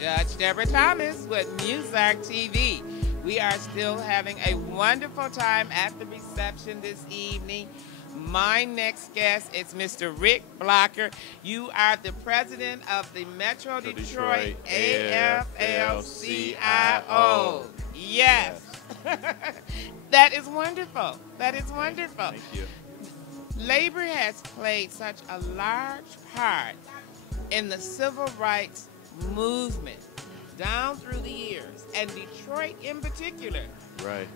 Judge Deborah Thomas with Muzak TV. We are still having a wonderful time at the reception this evening. My next guest is Mr. Rick Blocker. You are the president of the Metro Detroit AFL CIO. Yes. That is wonderful. That is wonderful. Thank you. Labor has played such a large part in the civil rights movement down through the years, and Detroit in particular. Right.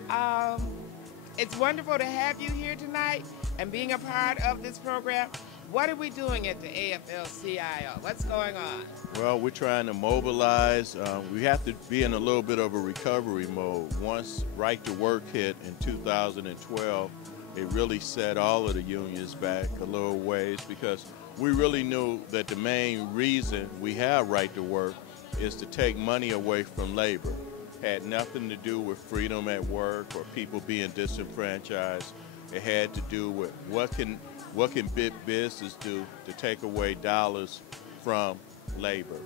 It's wonderful to have you here tonight and being a part of this program. What are we doing at the AFL CIO? What's going on? Well, we're trying to mobilize. We have to be in a little bit of a recovery mode. Once Right to Work hit in 2012, it really set all of the unions back a little ways, because we really knew that the main reason we have Right to Work is to take money away from labor. Had nothing to do with freedom at work or people being disenfranchised. It had to do with what can big business do to take away dollars from labor.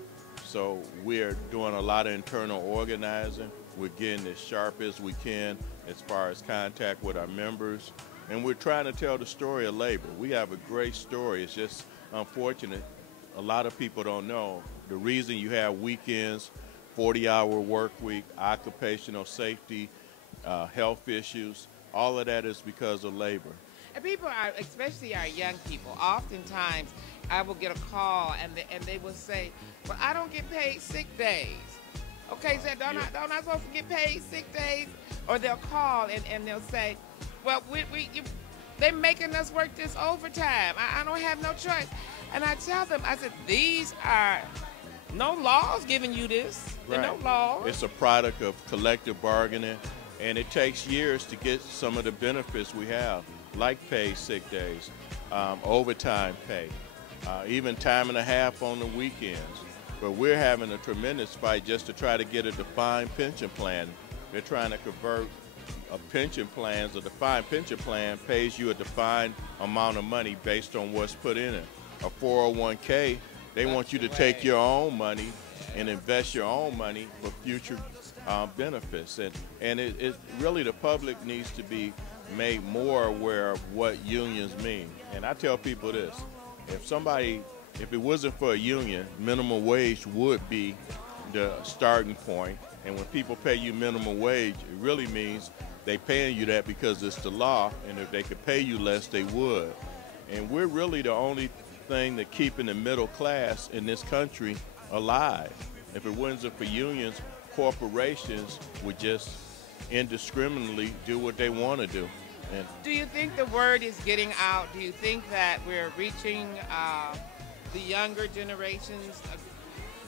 So we're doing a lot of internal organizing. We're getting as sharp as we can as far as contact with our members. And we're trying to tell the story of labor. We have a great story. It's just unfortunate. A lot of people don't know the reason you have weekends, 40-hour work week, occupational safety, health issues. All of that is because of labor. And people are, especially our young people, oftentimes I will get a call and they will say, well, I don't get paid sick days. Okay, so don't I supposed to get paid sick days? Or they'll call and they'll say, well, they're making us work this overtime. I don't have no choice. And I tell them, I said, these are no laws giving you this. Right. No laws. It's a product of collective bargaining, and it takes years to get some of the benefits we have, like paid sick days, overtime pay, even time and a half on the weekends. But we're having a tremendous fight just to try to get a defined pension plan. They're trying to convert a pension plan. A defined pension plan pays you a defined amount of money based on what's put in it. A 401k, they want you to take your own money and invest your own money for future benefits. And it really, the public needs to be made more aware of what unions mean. And I tell people this, if it wasn't for a union, minimum wage would be the starting point. And when people pay you minimum wage, it really means they paying you that because it's the law, and if they could pay you less, they would. And we're really the only thing that keeping the middle class in this country alive. If it wasn't for unions, corporations would just indiscriminately do what they want to do. And do you think the word is getting out? Do you think that we're reaching the younger generations?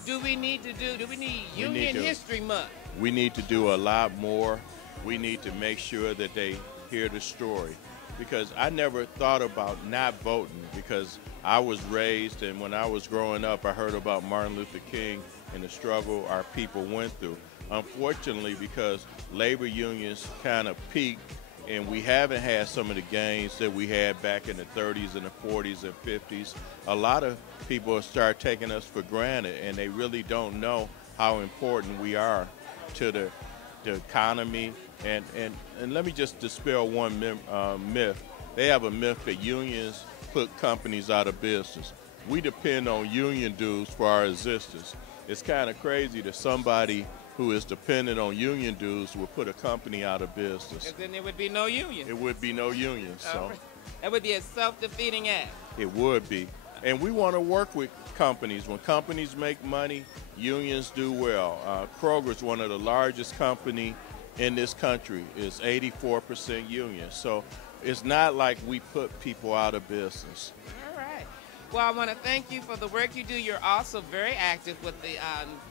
Do we need Union History Month? We need to do a lot more. We need to make sure that they hear the story. Because I never thought about not voting, because I was raised, and when I was growing up, I heard about Martin Luther King and the struggle our people went through. Unfortunately, because labor unions kind of peaked, and we haven't had some of the gains that we had back in the 30s and the 40s and 50s, a lot of people start taking us for granted, and they really don't know how important we are to the economy. And let me just dispel one myth. They have a myth that unions put companies out of business. We depend on union dues for our existence. It's kind of crazy that somebody who is dependent on union dues will put a company out of business. Because then there would be no union. It would be no union. So that would be a self-defeating act. It would be. And we want to work with companies. When companies make money, unions do well. Kroger's one of the largest companies in this country, is 84% union. So it's not like we put people out of business. All right. Well, I want to thank you for the work you do. You're also very active with the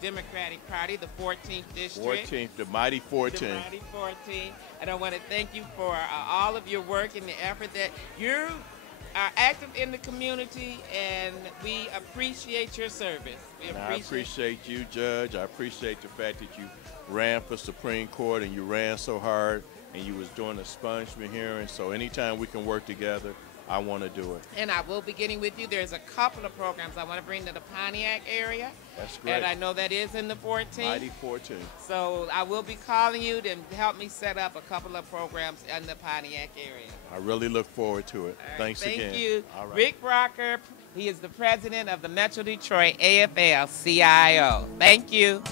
Democratic Party, the 14th District. 14th, the mighty 14th. The mighty 14th. And I want to thank you for all of your work and the effort that you are active in the community, and we appreciate your service. I appreciate you, Judge. I appreciate the fact that you ran for Supreme Court, and you ran so hard, and you was doing the expungement hearing. So anytime we can work together, I want to do it. And I will be getting with you. There's a couple of programs I want to bring to the Pontiac area. That's great. And I know that is in the 14th. Mighty 14. So I will be calling you to help me set up a couple of programs in the Pontiac area. I really look forward to it. Right, Thanks again. Thank you. All right. Rick Rocker, he is the president of the Metro Detroit AFL CIO. Thank you.